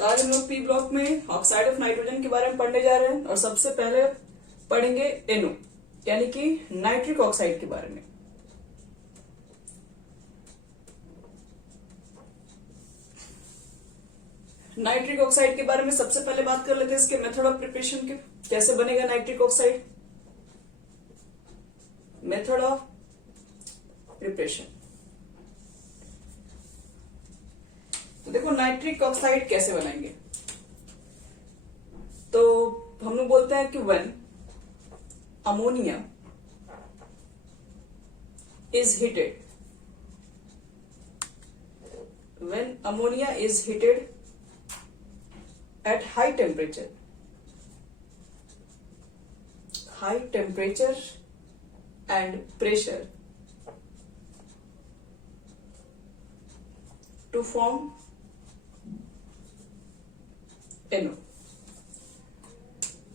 तो आज हम लोग पी ब्लॉक में ऑक्साइड ऑफ नाइट्रोजन के बारे में पढ़ने जा रहे हैं और सबसे पहले पढ़ेंगे एनो यानी कि नाइट्रिक ऑक्साइड के बारे में। नाइट्रिक ऑक्साइड के बारे में सबसे पहले बात कर लेते हैं इसके मेथड ऑफ प्रिपरेशन के, कैसे बनेगा nitric oxide. Method of preparation, तो देखो नाइट्रिक ऑक्साइड कैसे बनाएंगे। तो हम लोग बोलते हैं कि when ammonia is heated, when ammonia is heated at high temperature and pressure to form NO,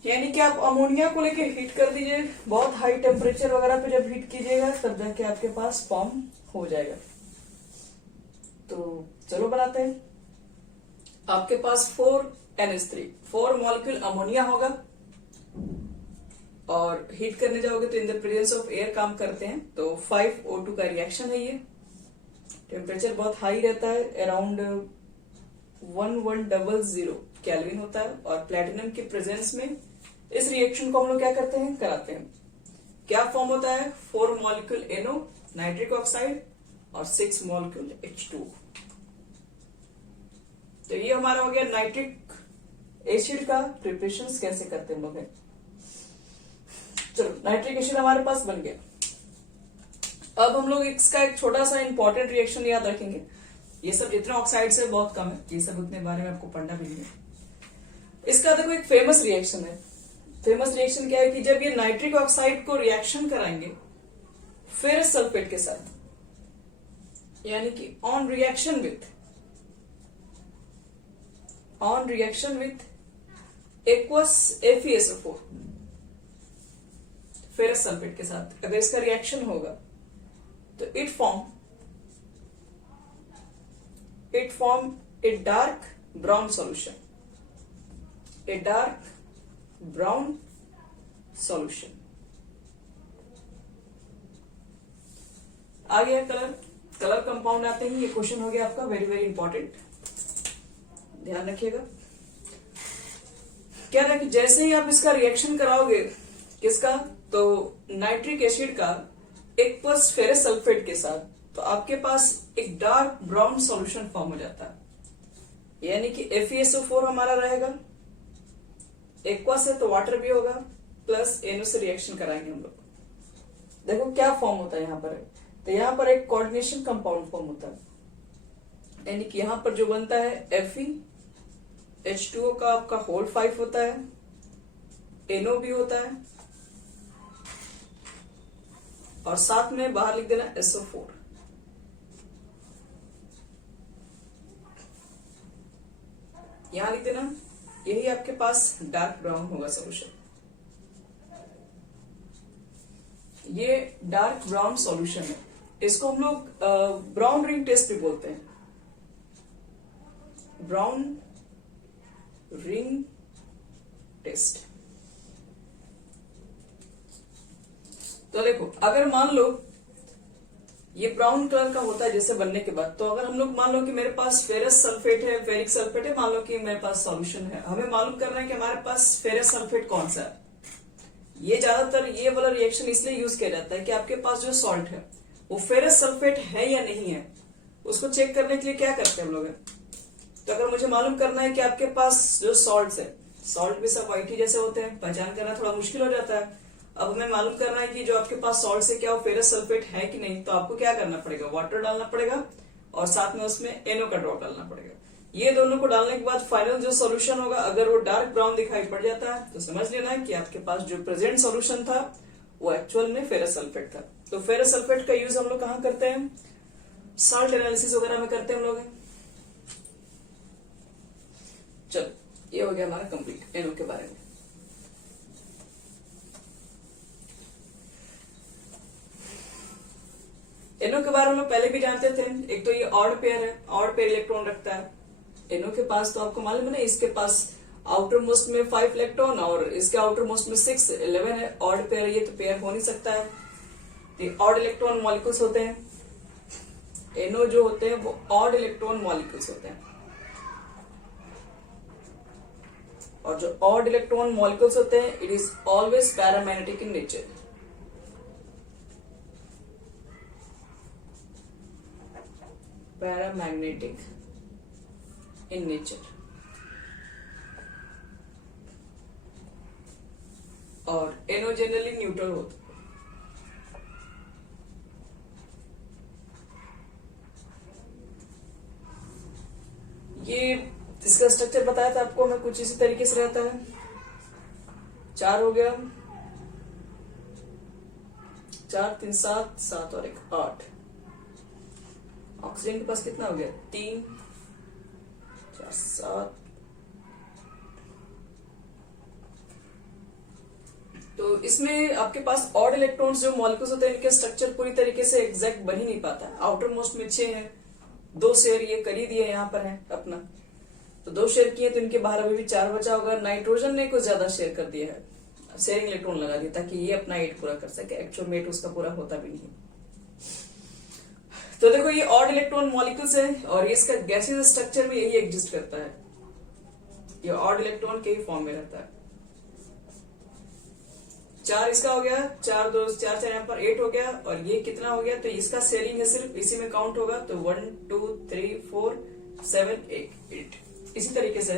यानी कि आप अमोनिया को लेके हीट कर दीजिए, बहुत हाई टेम्परेचर वगैरह पे जब हीट कीजिएगा तब जाके आपके पास फॉर्म हो जाएगा। तो चलो बनाते हैं। आपके पास 4NH3 4 मॉलिक्यूल अमोनिया होगा और हीट करने जाओगे तो in the presence of air काम करते हैं, तो 5O2 का रिएक्शन है। ये टेम्परेचर बहुत हाई रहता है, अराउंड 1100 केल्विन होता है और प्लेटिनम के प्रेजेंस में इस रिएक्शन को हम लोग क्या करते हैं, कराते हैं। क्या फॉर्म होता है, 4 मॉलिक्यूल NO नाइट्रिक ऑक्साइड और 6 मॉलिक्यूल H2। तो ये हमारा हो गया नाइट्रिक एसिड का प्रिपरेशन कैसे करते हैं हम लोग। चलो नाइट्रिक एसिड हमारे पास बन गया। अब हम लोग इसका एक छोटा सा इंपॉर्टेंट रिएक्शन याद रखेंगे। ये सब जितने ऑक्साइड से बहुत कम है, ये सब उतने बारे में आपको पढ़ना भी नहीं है। इसका देखो एक फेमस रिएक्शन है। फेमस रिएक्शन क्या है कि जब ये नाइट्रिक ऑक्साइड को रिएक्शन कराएंगे फेरस सल्फेट के साथ, यानी कि on reaction with aqueous FeSO4 ferrous sulphate के साथ अगर इसका रिएक्शन होगा तो it form a dark brown solution, आ गया कलर कंपाउंड आते ही ये क्वेश्चन हो गया आपका वेरी वेरी इंपॉर्टेंट, ध्यान रखिएगा। क्या है कि जैसे ही आप इसका रिएक्शन कराओगे किसका, तो नाइट्रिक एसिड का एक्वस फेरस सल्फेट के साथ, तो आपके पास एक डार्क ब्राउन सॉल्यूशन फॉर्म हो जाता है, यानी कि FeSO4 हमारा रहेगा, एक्वस है तो वाटर भी होगा, प्लस NO से रिएक्शन कराएंगे हम लोग। देखो क्या फॉर्म होता है यहाँ पर, तो यहाँ पर एक कोऑर्डिनेशन कंपाउंड फॉर्म होता है, यानी कि यहाँ पर जो बनता है Fe H2O का आपका होल 5 होता है, NO भी होता है और साथ में बाहर लिख देना SO4। यहां लिख देना, यही आपके पास डार्क ब्राउन होगा सॉल्यूशन। ये डार्क ब्राउन सॉल्यूशन है, इसको हम लोग ब्राउन रिंग टेस्ट भी बोलते हैं, ब्राउन रिंग टेस्ट। तो देखो अगर मान लो ये ब्राउन कलर का होता है जैसे बनने के बाद, तो अगर हम लोग मान लो कि मेरे पास फेरस सल्फेट है, फेरिक सल्फेट है, मान लो कि मेरे पास सॉल्यूशन है, हमें मालूम करना है कि हमारे पास फेरस सल्फेट कौन सा है। ये ज्यादातर ये वाला रिएक्शन इसलिए यूज किया जाता है कि आपके पास जो सॉल्ट है वो फेरस सल्फेट है या नहीं है, उसको चेक करने के लिए क्या करते हैं हम लोग। तो अगर मुझे मालूम करना है कि आपके पास जो सॉल्ट है, सॉल्ट भी सब व्हाइट ही जैसे होते हैं, पहचान करना थोड़ा मुश्किल हो जाता है। अब हमें मालूम करना है कि जो आपके पास सॉल्ट है क्या वो फेरस सल्फेट है कि नहीं, तो आपको क्या करना पड़ेगा, वाटर डालना पड़ेगा और साथ में उसमें NO का ड्रॉप डालना पड़ेगा। ये दोनों को डालने के बाद फाइनल जो सॉल्यूशन होगा, अगर वो डार्क ब्राउन दिखाई पड़ जाता है तो समझ लेना है कि आपके पास जो प्रेजेंट सॉल्यूशन था वो एक्चुअल में फेरस सल्फेट था। तो फेरस सल्फेट का यूज हम लोग कहाँ करते हैं, सॉल्ट एनालिसिस वगैरह में करते हैं हम लोग। चलो ये हो गया हमारा कंप्लीट NO के बारे में। NO के बारे में पहले भी जानते थे। एक तो ये ऑड पेयर है, ऑड पेयर इलेक्ट्रॉन रखता है, NO के पास तो आपको मालूम है ना, इसके पास आउटर मोस्ट में 5 इलेक्ट्रॉन और इसके आउटर मोस्ट में 6, 11 है, ऑड पेयर, ये तो पेयर हो नहीं सकता है। ये ऑड इलेक्ट्रॉन मॉलिक्यूल्स होते हैं, NO जो होते हैं वो ऑड इलेक्ट्रॉन मॉलिक्यूल्स होते हैं। और जो ऑड इलेक्ट्रॉन मॉलिक्यूल्स होते हैं, it is always paramagnetic in nature. Paramagnetic in nature. और NO जनरली न्यूट्रल होता है। ये इसका स्ट्रक्चर बताया था आपको मैं, कुछ इसी तरीके से रहता है। 4 हो गया, 4 3 7, 7 और 1 8। ऑक्सीजन के पास कितना हो गया, 3 4 7। तो इसमें आपके पास ऑड इलेक्ट्रॉन्स जो मॉलिक्यूल्स होते हैं, इनके स्ट्रक्चर पूरी तरीके से एग्जैक्ट बन ही नहीं पाता। आउटर मोस्ट में 6 है, 2 शेयर ये कर ही दिए यहाँ पर है अपना, तो 2 शेयर किए तो इनके बाहर अभी भी 4 बचा होगा। नाइट्रोजन ने कुछ ज्यादा शेयर कर दिया है, शेयरिंग इलेक्ट्रॉन लगा दिया ताकि ये अपना 8 पूरा कर सके। एक्चुअल में 8 उसका पूरा होता भी नहीं। तो देखो ये ऑड इलेक्ट्रॉन मॉलिक्यूल्स है और ये इसका गैसीय स्ट्रक्चर में यही एग्जिस्ट करता है, ये ऑड इलेक्ट्रॉन के ही फॉर्म में रहता है। 4 इसका हो गया, 4 2 4 4 यहाँ पर 8 हो गया, और ये कितना हो गया, तो इसका शेयरिंग है सिर्फ इसी में काउंट होगा, तो 1 2 3 4 7 8। इसी तरीके से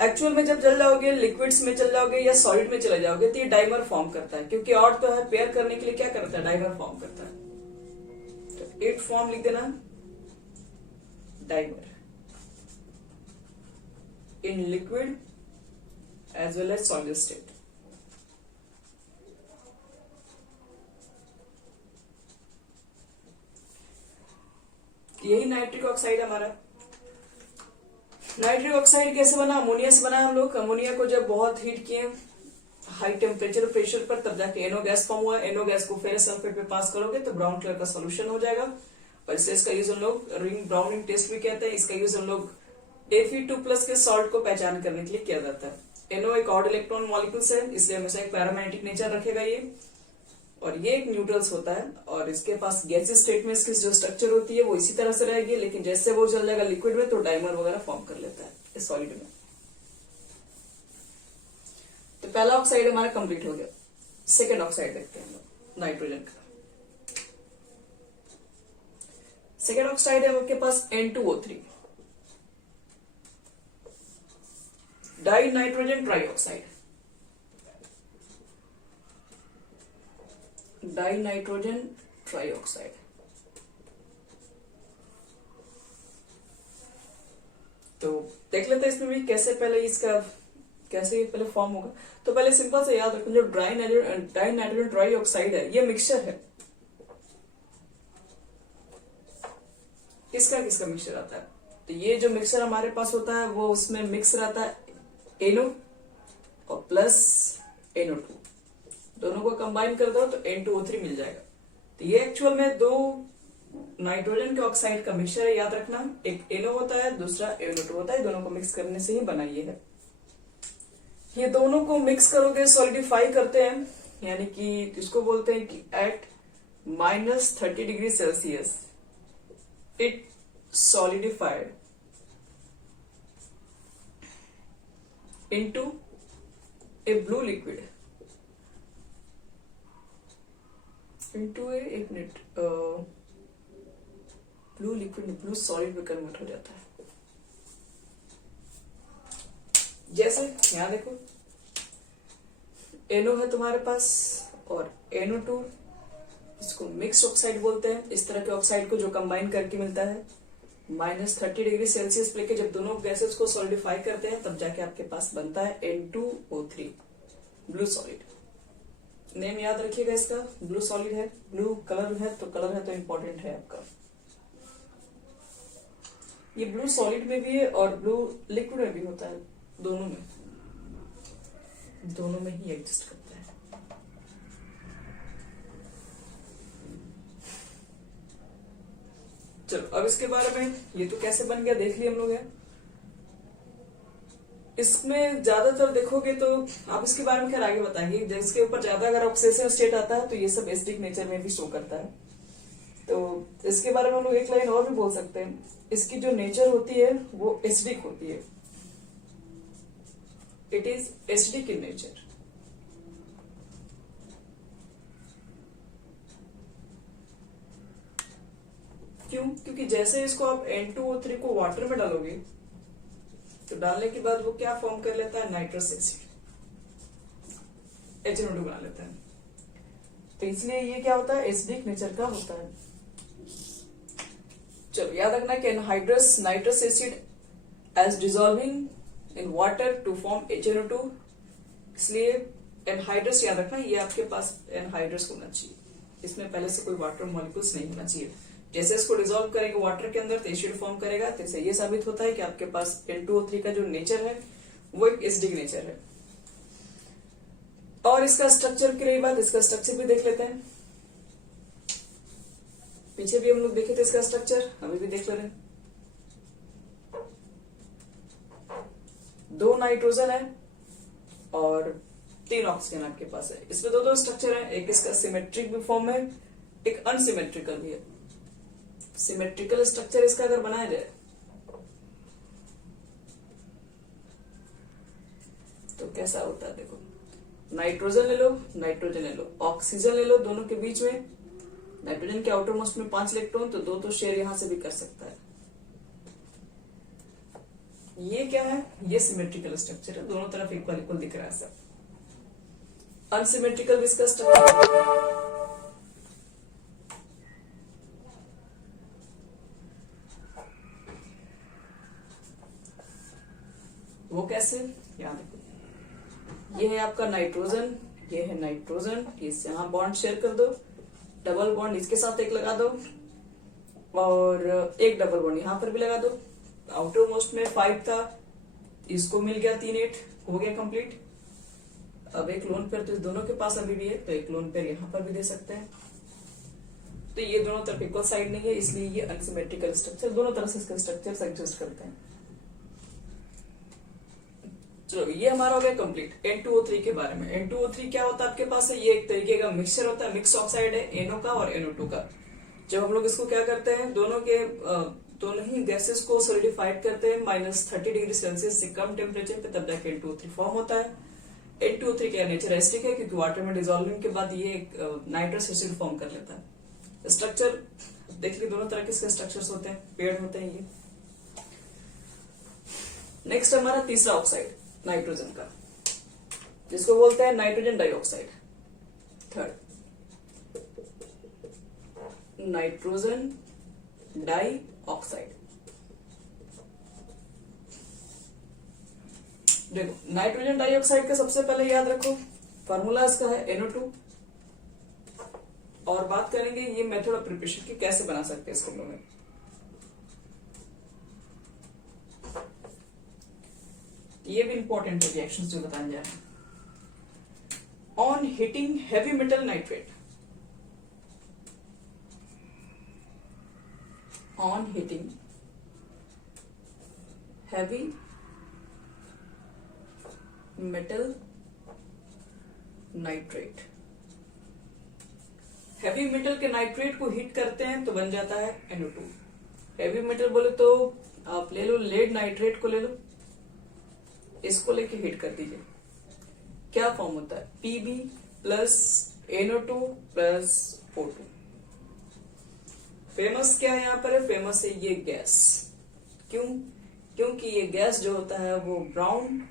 एक्चुअल में जब चल जाओगे, लिक्विड्स में चल जाओगे या सॉलिड में चले जाओगे, तो ये डाइमर फॉर्म करता है, क्योंकि ऑड तो है, पेयर करने के लिए क्या करता है, डाइमर फॉर्म करता है। तो 8 फॉर्म लिख देना, dimer in liquid as well as solid state. यही नाइट्रिक ऑक्साइड हमारा। नाइट्रिक ऑक्साइड कैसे बना, अमोनिया से बना। हम लोग अमोनिया को जब बहुत हीट किए हाई टेम्परेचर प्रेशर पर, तब जाके NO गैस फॉर्म हुआ। NO गैस को फेरस सल्फेट पे पास करोगे तो ब्राउन कलर का सोल्यूशन हो जाएगा, और इससे इसका यूज हम लोग रिंग ब्राउनिंग टेस्ट भी कहते हैं। इसका यूज हम लोग Fe2+ के सॉल्ट को पहचान करने के लिए किया जाता है। NO एक ऑड इलेक्ट्रॉन मॉलिक्यूल्स है, इसलिए हमेशा एक पैरामैग्नेटिक नेचर रखेगा ये, और ये एक न्यूट्रल्स होता है, और इसके पास गैसीय स्टेट में इसकी जो स्ट्रक्चर होती है वो इसी तरह से रहेगी, लेकिन जैसे वो चल जाएगा लिक्विड में तो डाइमर वगैरह फॉर्म कर लेता है सॉलिड में। तो पहला ऑक्साइड हमारा कंप्लीट हो गया। सेकेंड ऑक्साइड देखते हैं हम लोग, नाइट्रोजन का। सेकेंड ऑक्साइड है आपके पास N2O3, die nitrogen trioxide. Die nitrogen trioxide. तो देख लेते हैं इसमें भी कैसे पहले इसका कैसे पहले फॉर्म होगा। तो पहले सिंपल से याद रखो, जो डाई नाइट्रोजन ट्राइऑक्साइड है ये मिक्सचर है। किसका किसका मिक्सचर आता है, तो ये जो मिक्सचर हमारे पास होता है वो उसमें मिक्स रहता है NO और प्लस NO2, दोनों को कंबाइन कर दो तो N2O3 मिल जाएगा। तो ये एक्चुअल में 2 नाइट्रोजन के ऑक्साइड का मिक्सचर है, याद रखना। एक NO होता है, दूसरा NO2 होता है, दोनों को मिक्स करने से ही बना ये है। ये दोनों को मिक्स करोगे, सॉलिडिफाई करते हैं, यानी कि इसको बोलते हैं कि at -30 degree Celsius it solidified into a blue liquid, into एक minute, blue liquid blue solid में कन्वर्ट हो जाता है। जैसे यहां देखो NO है तुम्हारे पास और NO2, इसको मिक्स ऑक्साइड बोलते हैं। इस तरह के ऑक्साइड को जो कंबाइन करके मिलता है -30 डिग्री सेल्सियस लेके, जब दोनों गैसेस को सॉलिडिफाई करते हैं तब जाके आपके पास बनता है N2O3 ब्लू सॉलिड। नेम याद रखिएगा इसका, ब्लू सॉलिड है, ब्लू कलर है तो इंपॉर्टेंट है आपका। ये ब्लू सॉलिड में भी है और ब्लू लिक्विड में भी होता है, दोनों में ही एग्जिस्ट करता है। चलो अब इसके बारे में, ये तो कैसे बन गया देख लिया हम लोग है। इसमें ज्यादातर देखोगे तो आप इसके बारे में खैर आगे बताएंगे, जिसके ऊपर ज्यादा अगर ऑक्सीडेशन स्टेट आता है तो ये सब एसिडिक नेचर में भी शो करता है। तो इसके बारे में हम लोग एक लाइन और भी बोल सकते हैं, इसकी जो नेचर होती है वो एसिडिक होती है, it is acidic in nature. क्यों? क्योंकि जैसे इसको आप N2O3 को वाटर में डालोगे तो डालने के बाद वो क्या फॉर्म कर लेता है, नाइट्रस एसिड, HNO2 बना लेता है। तो इसलिए ये क्या होता है, एसिडिक नेचर का होता है। चलो याद रखना कि anhydrous nitrous acid as dissolving in water to form HNO2, इसलिए एनहाइड्रस याद रखना, ये आपके पास एनहाइड्रस होना चाहिए, इसमें पहले से कोई वाटर मॉलिक्यूल्स नहीं होना चाहिए। जैसे इसको डिसॉल्व करेंगे वाटर के अंदर तो एसिड फॉर्म करेगा, तो इससे ये साबित होता है कि आपके पास N2O3 का जो नेचर है वो एक एसिडिक नेचर है। और इसका स्ट्रक्चर की रही बात, इसका स्ट्रक्चर भी देख लेते हैं। पीछे भी हम लोग देखे थे इसका स्ट्रक्चर, अभी भी देख ले रहे हैं। 2 नाइट्रोजन है और 3 ऑक्सीजन आपके पास है। इसमें दो स्ट्रक्चर है, एक इसका सिमेट्रिक भी फॉर्म है, एक अनसिमेट्रिकल भी है। सिमेट्रिकल स्ट्रक्चर इसका अगर बनाया जाए तो कैसा होता है, देखो नाइट्रोजन ले लो, नाइट्रोजन ले लो, ऑक्सीजन ले लो, दोनों के बीच में नाइट्रोजन के आउटर मोस्ट में 5 इलेक्ट्रॉन, तो 2 तो शेयर यहां से भी कर सकता है। ये क्या है, ये सिमेट्रिकल स्ट्रक्चर है, दोनों तरफ इक्वल इक्वल दिख रहा है सब। अनसिमेट्रिकल इसका स्ट्रक्चर, वो कैसे, याद रखो, ये है आपका नाइट्रोजन, ये है नाइट्रोजन, इससे यहां बॉन्ड शेयर कर दो, डबल बॉन्ड इसके साथ एक लगा दो और एक डबल बॉन्ड यहां पर भी लगा दो। आउटर मोस्ट में 5 था, इसको मिल गया 3 8, हो गया कंप्लीट। अब एक लोन पेयर तो इस दोनों के पास अभी भी है, तो एक लोन पेयर यहां पर भी दे सकते हैं। तो ये दोनों तरफ इक्वल साइड नहीं है, इसलिए ये अनसिमेट्रिकल स्ट्रक्चर, दोनों तरफ से इसका स्ट्रक्चर एडजस्ट करते हैं। चलो ये हमारा हो गया कंप्लीट N2O3 के बारे में। N2O3 क्या होता है आपके पास है, ये एक तरीके का मिक्सचर होता है, मिक्स ऑक्साइड है NO का और NO2 का। जब हम लोग इसको क्या करते हैं, दोनों ही गैसेस को सॉलिडिफाइड करते हैं -30 डिग्री सेल्सियस से कम टेम्परेचर पे, तब जाके N2O3 फॉर्म होता है। N2O3 का नेचर एसिडिक है क्योंकि वाटर में डिसॉल्विंग के बाद ये नाइट्रस एसिड फॉर्म कर लेता है। स्ट्रक्चर देख लीजिए, दोनों तरह के इसके स्ट्रक्चर्स होते हैं, पेयर्ड होते हैं ये। नेक्स्ट हमारा तीसरा ऑक्साइड नाइट्रोजन का, जिसको बोलते हैं nitrogen dioxide. Third nitrogen dioxide. देखो नाइट्रोजन डाइऑक्साइड का सबसे पहले याद रखो फार्मूला इसका है NO2, और बात करेंगे ये मेथड ऑफ प्रिपरेशन की, कैसे बना सकते हैं इसको हम लोग। ये भी इंपॉर्टेंट है रिएक्शंस जो बताने जा रहे हैं। On heating heavy metal nitrate, on heating heavy metal nitrate, heavy metal के नाइट्रेट को हीट करते हैं तो बन जाता है NO2। हैवी मेटल बोले तो आप ले लो लेड नाइट्रेट को ले लो, इसको लेके हीट कर दीजिए, क्या फॉर्म होता है Pb plus NO2 plus O2। Famous क्या है यहाँ पर, फेमस है ये गैस। क्यों? क्योंकि ये गैस जो होता है वो ब्राउन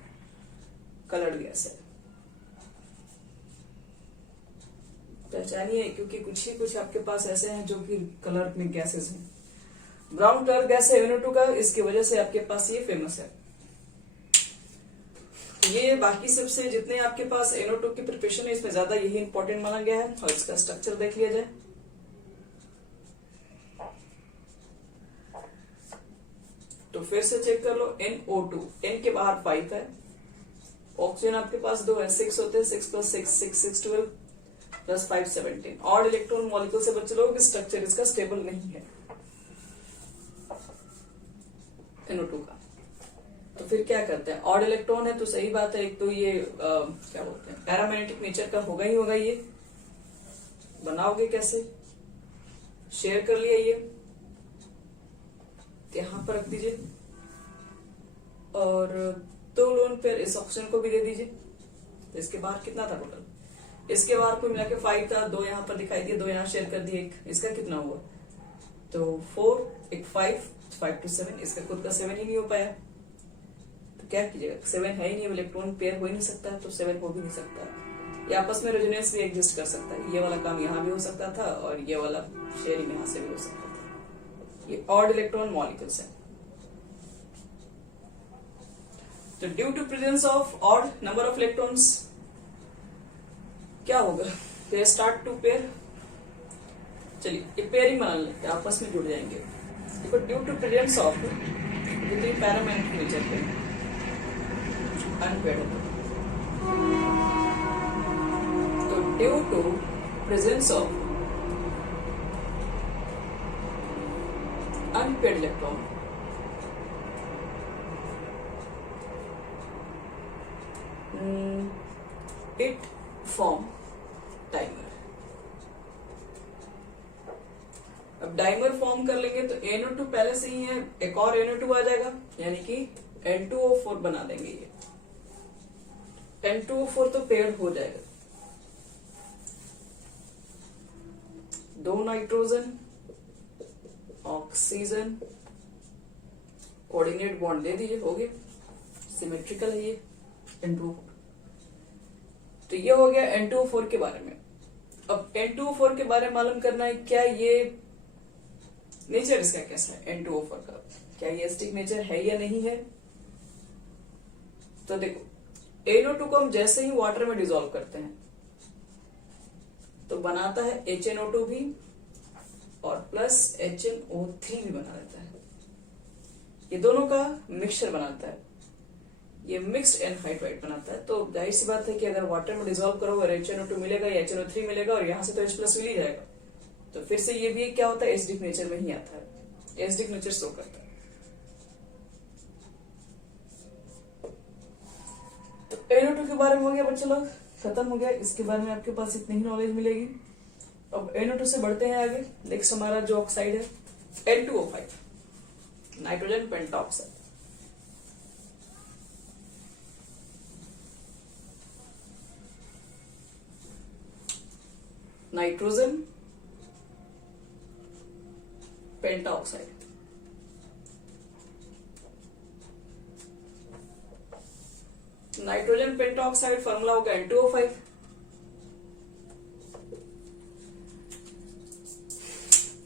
कलर्ड गैस है। पहचानिए, क्योंकि कुछ आपके पास ऐसे हैं जो कि कलर में गैसेस हैं। ब्राउन कलर गैस है NO2 का, इसकी वजह से आपके पास ये फेमस है। ये बाकी सबसे जितने आपके पास NO2 की प्रिपरेशन है, इसमें ज्यादा यही इंपॉर्टेंट माना गया है। और इसका स्ट्रक्चर देख लिया जाए, तो फिर से चेक कर लो। NO2, N के बाहर 5 है, ऑक्सीजन आपके पास 2 है, 6 होते हैं, 6 + 6 6 12 + 5 17। ऑड इलेक्ट्रॉन मॉलिक्यूल से बच्चे लोग, स्ट्रक्चर इसका स्टेबल नहीं है। NO2 का। तो फिर क्या करते हैं, ऑड इलेक्ट्रॉन है तो सही बात है, एक तो ये क्या बोलते हैं पैरामैग्नेटिक नेचर का होगा ही होगा। ये बनाओगे कैसे, शेयर कर लिया ये, यहां पर रख दीजिए और 2 लोन पेयर इस ऑप्शन को भी दे दीजिए। तो इसके बाहर कितना था टोटल, इसके बाहर कुल मिला के 5 था, 2 यहाँ पर दिखाई दिए, 2 यहाँ शेयर कर दिए, एक इसका कितना हुआ, तो 4 एक 5 to 7, इसका खुद का 7 ही नहीं हो पाया। तो क्या कीजिएगा, 7 है ही नहीं, इलेक्ट्रॉन पेयर हो ही नहीं सकता, तो 7 हो भी नहीं सकता। ये आपस में रेजोनेंस भी एग्जिस्ट कर सकता है, ये वाला काम यहाँ भी हो सकता था और ये वाला शेयरिंग यहाँ से भी हो सकता था। ये ऑड इलेक्ट्रॉन मॉलिक्यूल्स है। तो due to presence of odd number of electrons क्या होगा, पेयर स्टार्ट टू पेयर। चलिए ये पेयरिंग बना लेते हैं, आपस में जुड़ जाएंगे। देखो due to presence of paramagnetic nature पे अनपेयर्ड होता है, तो due to presence of unpaired electron it form dimer. अब डाइमर फॉर्म कर लेंगे तो NO2 पहले से ही है, एक और NO2 आ जाएगा, यानी कि N2O4 बना देंगे। ये N2O4 तो पेयर हो जाएगा, 2 नाइट्रोजन ऑक्सीजन कोऑर्डिनेट बॉन्ड दे दीजिए, हो गया, सिमेट्रिकल है ये N2O4। तो ये हो गया N2O4 के बारे में। अब N2O4 के बारे में मालूम करना है, क्या ये नेचर इसका कैसा है N2O4 का, क्या ये एसिडिक नेचर है या नहीं है। तो देखो NO2 को हम जैसे ही वाटर में डिसॉल्व करते हैं तो बनाता है HNO2 भी और प्लस HNO3 भी बना देता है, ये दोनों का मिक्सचर बनाता है, ये मिक्स्ड एनहाइड्राइड बनाता है। तो जाहिर सी बात है कि अगर वाटर में डिसॉल्व करोगे HNO2 मिलेगा या HNO3 मिलेगा और यहां से तो H+ मिल ही जाएगा, तो फिर से ये भी क्या होता है एसिडिक नेचर में ही आता है, एसिडिक नेचर शो करता है। तो NO2 के बारे में हो गया बच्चे लोग, खत्म हो गया, इसके बारे में आपके पास इतनी ही नॉलेज मिलेगी। अब NO2 से बढ़ते हैं आगे, नेक्स्ट हमारा जो ऑक्साइड है N2O5, nitrogen pentoxide. Nitrogen pentoxide, nitrogen pentoxide formula होगा N2O5।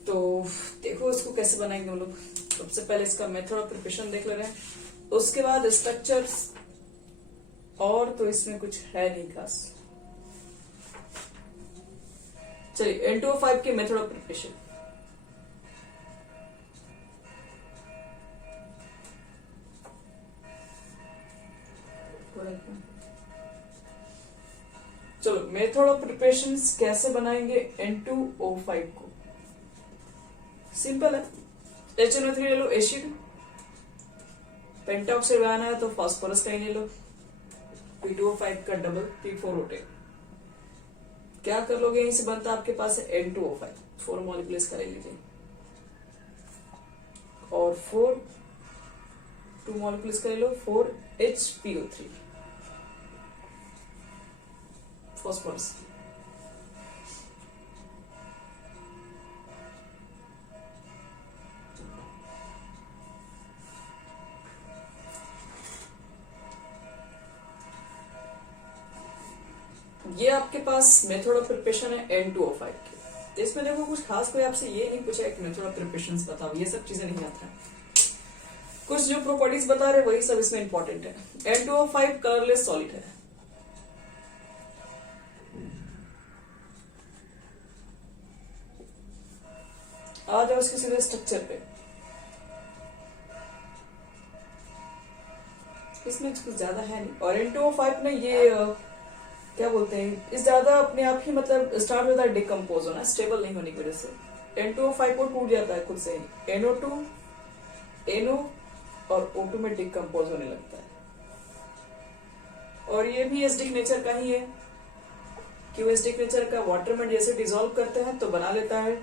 तो देखो इसको कैसे बनाएंगे हम लोग। सबसे पहले इसका मेथड ऑफ प्रिपरेशन देख ले रहे हैं, उसके बाद स्ट्रक्चर्स, और तो इसमें कुछ है नहीं खास। चलिए N2O5 के मेथड ऑफ प्रिपरेशन। चलो मेथड ऑफ प्रिपरेशन कैसे बनाएंगे N2O5 को, सिंपल है, HNO3 ले लो एसिड, पेंटाऑक्साइड बनाना है तो फास्फोरस का ही ले लो, P2O5 का डबल P4 रोटेट। क्या कर लोगे, यहीं से बनता आपके पास है N2O5, 4 मॉलिक्यूल्स का ले लीजिए और 2 मॉलिक्यूल्स का ले लो 4HPO3 फॉस्फोरस। ये आपके पास मेथड ऑफ प्रिपरेशन है N2O5 के। इसमें देखो कुछ खास कोई आपसे ये नहीं पूछा कि मेथड ऑफ प्रिपरेशन बताओ, ये सब चीजें नहीं आता है। कुछ जो प्रॉपर्टीज बता रहे वही सब इसमें इंपॉर्टेंट है। N2O5 कलरलेस सॉलिड है, आ जाओ इसके सीधे स्ट्रक्चर पे। इसमें कुछ ज्यादा है नहीं, और N2O5 ने ये क्या बोलते हैं, इस ज्यादा अपने आप ही मतलब स्टार्ट होता है डिकम्पोज होना, स्टेबल नहीं होने की वजह से N2O5 को टूट जाता है खुद से ही। NO2 NO और O2 में डिकम्पोज होने लगता है। और ये भी एसिडिक नेचर का ही है, क्यों एसिडिक नेचर का, वाटर में जैसे डिसॉल्व करते हैं तो बना लेता है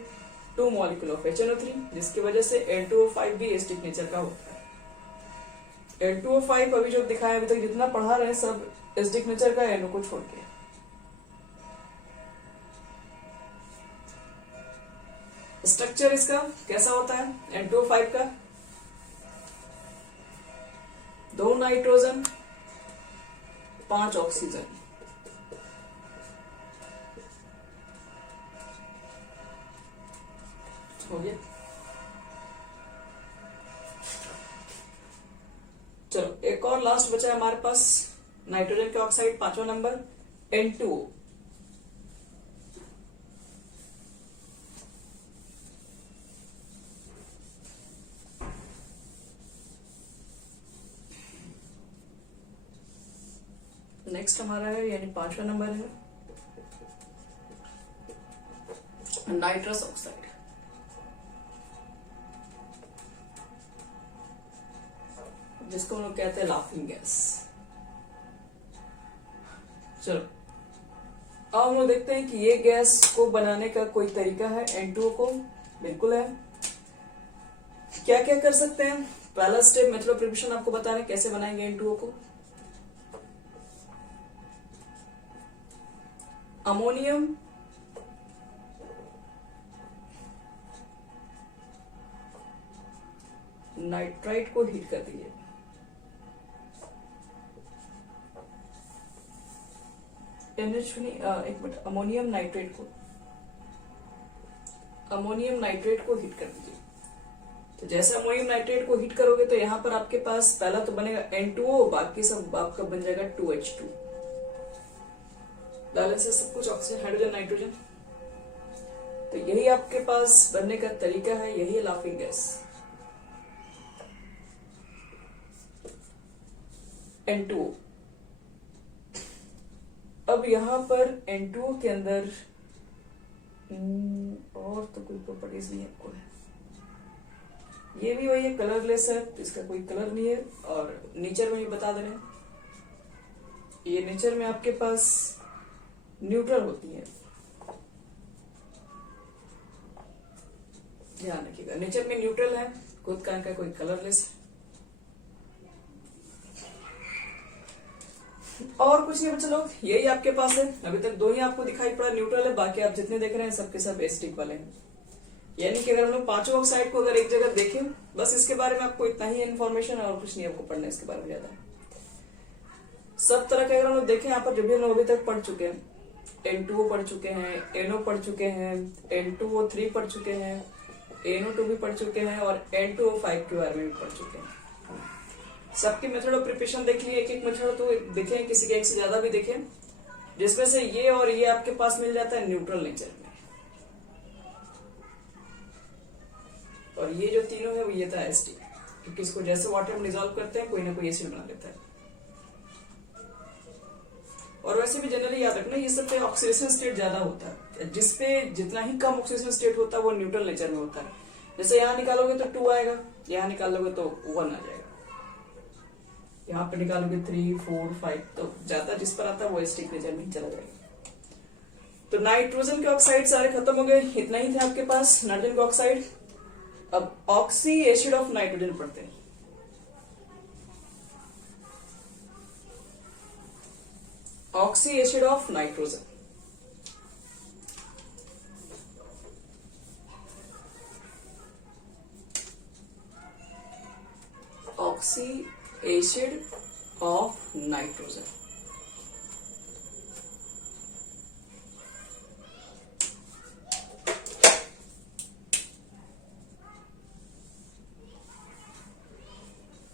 2 मॉलिक्यूल ऑफ HNO3, जिसकी वजह से N2O5 भी एसिडिक नेचर का होता है। N2O5 अभी जो दिखाया अभी तक जितना पढ़ा रहे हैं सब एसिडिक नेचर का है, NO को छोड़ के। स्ट्रक्चर इसका कैसा होता है N2O5 का, 2 नाइट्रोजन 5 ऑक्सीजन, हो गया। चलो एक और लास्ट बचा है हमारे पास नाइट्रोजन के ऑक्साइड, 5वां नंबर N2O। नेक्स्ट हमारा है यानी 5वां नंबर है नाइट्रस ऑक्साइड। जिसको हम लोग कहते हैं लाफिंग गैस। चलो अब हम लोग देखते हैं कि ये गैस को बनाने का कोई तरीका है N2O को, बिल्कुल है। क्या क्या कर सकते हैं, पहला स्टेप मेथड ऑफ प्रिपरेशन आपको बता रहे हैं कैसे बनाएंगे N2O को। अमोनियम नाइट्राइट को हीट कर दीजिए, एक मिनट, अमोनियम नाइट्रेट को हीट कर दीजिए। तो जैसे अमोनियम नाइट्रेट को हीट करोगे तो यहां पर आपके पास पहला तो बनेगा N2O, बाकी सब आपका बन जाएगा 2H2। बैलेंस है सब कुछ, ऑक्सीजन हाइड्रोजन नाइट्रोजन। तो यही आपके पास बनने का तरीका है, यही है लाफिंग गैस N2O। अब यहां पर N2O के अंदर और तो कोई प्रॉपर्टीज नहीं आपको है, ये भी वही है, कलरलेस है, इसका कोई कलर नहीं है। और नेचर में भी बता दे रहे हैं, ये नेचर में आपके पास न्यूट्रल होती है, ध्यान रखिएगा, नेचर में न्यूट्रल है, खुद का इनका कोई कलरलेस है। और कुछ नहीं बच्चे लोग, यही आपके पास है। अभी तक 2 ही आपको दिखाई पड़ा न्यूट्रल है, बाकी आप जितने देख रहे हैं सबके सब एसिडिक वाले हैं। यानी कि अगर हम लोग 5 ऑक्साइड को अगर एक जगह देखें, बस इसके बारे में आपको इतना ही इन्फॉर्मेशन है और कुछ नहीं आपको पढ़ना है इसके बारे में ज्यादा। सब तरह के अगर हम लोग देखें यहाँ पर जो भी हम लोग अभी तक पढ़ चुके हैं, N2O पढ़ चुके हैं, NO पढ़ चुके हैं, N2O3 पढ़ चुके हैं, NO2 भी पढ़ चुके हैं और N2O5 के बारे में भी पढ़ चुके हैं। सबकी मेथड ऑफ प्रिपरेशन देख लिए, एक एक मेथड तो देखें, किसी के एक से ज्यादा भी देखें, जिसमें से ये और ये आपके पास मिल जाता है न्यूट्रल नेचर में, और ये जो तीनों है वो ये था एसिडिक, क्योंकि इसको जैसे वाटर में डिसॉल्व करते हैं कोई ना कोई एसिड बना लेता है। और वैसे भी जनरली याद रखना ये सब पे ऑक्सीडेशन स्टेट ज्यादा होता है, जिसपे जितना ही कम ऑक्सीडेशन स्टेट होता है वो न्यूट्रल नेचर में होता है। जैसे यहाँ निकालोगे तो 2 आएगा, यहाँ निकालोगे तो 1 आ जाएगा, यहाँ पे निकालोगे 3, 4, 5, तो ज्यादा जिस पर आता है वो एसिडिक नेचर में ही चला जाएगा। तो नाइट्रोजन के ऑक्साइड सारे खत्म हो गए, इतना ही था आपके पास नाइट्रोजन का ऑक्साइड। अब ऑक्सी एसिड ऑफ नाइट्रोजन पढ़ते हैं। Oxy acid of nitrogen, oxy acid of nitrogen.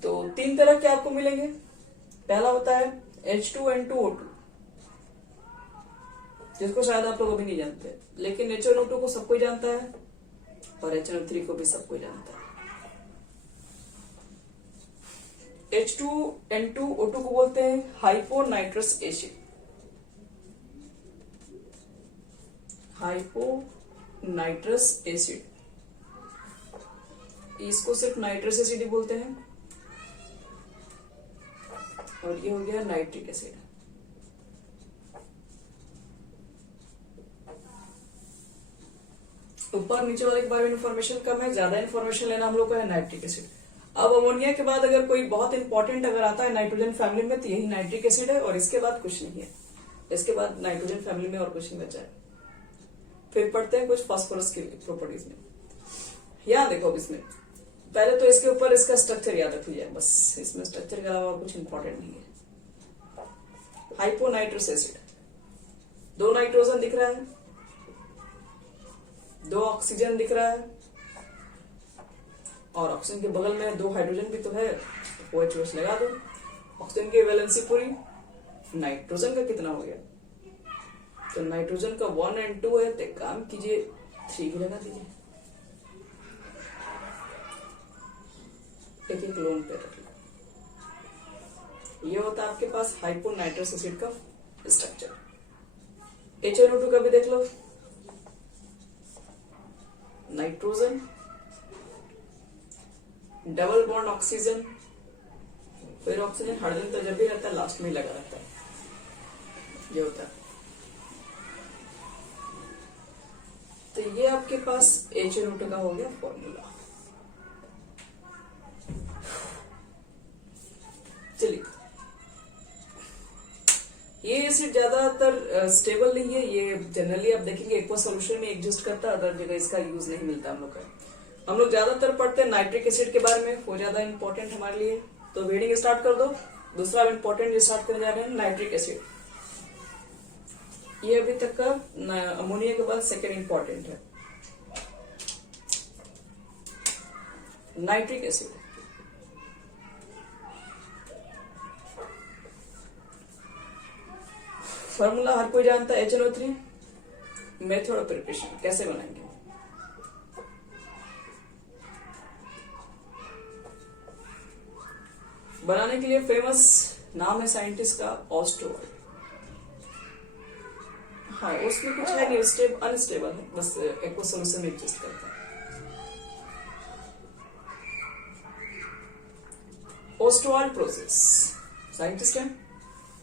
तो 3 तरह के आपको मिलेंगे। पहला होता है H2N2O2, जिसको शायद आप लोग अभी नहीं जानते, लेकिन HNO2 को सबको जानता है और HNO3 को भी सबको जानता है। H2N2O2 को बोलते हैं हाइपोनाइट्रस एसिड, हाइपोनाइट्रस एसिड, इसको सिर्फ नाइट्रस एसिड ही बोलते हैं। और ये हो गया नाइट्रिक एसिड। ऊपर नीचे वाले के बारे में इन्फॉर्मेशन कम है, ज्यादा इन्फॉर्मेशन लेना हम लोग को है नाइट्रिक एसिड। अब अमोनिया के बाद अगर कोई बहुत इंपॉर्टेंट अगर आता है नाइट्रोजन फैमिली में तो यही नाइट्रिक एसिड है, और इसके बाद कुछ नहीं है। इसके बाद नाइट्रोजन फैमिली में और कुछ नहीं बचा है। फिर पढ़ते हैं कुछ फास्फोरस की प्रॉपर्टीज में। याद देखो अब इसमें पहले तो इसके ऊपर इसका स्ट्रक्चर याद रख लिया, बस इसमें स्ट्रक्चर के अलावा कुछ इंपॉर्टेंट नहीं है। हाइपोनाइट्रस एसिड, 2 नाइट्रोजन दिख रहा है, 2 ऑक्सीजन दिख रहा है, और ऑक्सीजन के बगल में 2 हाइड्रोजन भी तो है, OH लगा दो। ऑक्सीजन की वैलेंसी पूरी। नाइट्रोजन का कितना हो गया? तो नाइट्रोजन का 1 और 2 है, तो काम कीजिए 3 की लगा दीजिए, एक लोन पे रख लो। ये होता है आपके पास हाइपोनाइट्रस एसिड का स्ट्रक्चर। HNO2 का भी देख लो, नाइट्रोजन, डबल बॉन्ड ऑक्सीजन, फिर ऑक्सीजन, हाइड्रोजन तो जब भी रहता है लास्ट में लगा रहता है, ये होता है। तो ये आपके पास HNO2 का हो गया फॉर्मूला। चलिए, ये एसिड ज्यादातर स्टेबल नहीं है, ये जनरली आप देखेंगे एक्वा सॉल्यूशन में एग्जिस्ट करता है, अदर जगह इसका यूज नहीं मिलता हम लोग का। हम लोग ज्यादातर पढ़ते हैं नाइट्रिक एसिड के बारे में, वो ज्यादा इंपॉर्टेंट हमारे लिए। तो रीडिंग स्टार्ट कर दो। दूसरा इंपॉर्टेंट स्टार्ट करने जा रहे हैं नाइट्रिक एसिड। ये अभी तक का अमोनिया के बाद सेकेंड इंपॉर्टेंट है नाइट्रिक एसिड। फॉर्मूला हर कोई जानता है HNO3। मेथड ऑफ प्रिपरेशन कैसे बनाएंगे? बनाने के लिए फेमस नाम है साइंटिस्ट का, ऑस्टोवाल्ड। हाँ, उसमें कुछ है नहीं, अनस्टेबल है, बस एक्वा सॉल्यूशन में एग्जिस्ट करता है। ऑस्टोवाल्ड प्रोसेस, साइंटिस्ट है।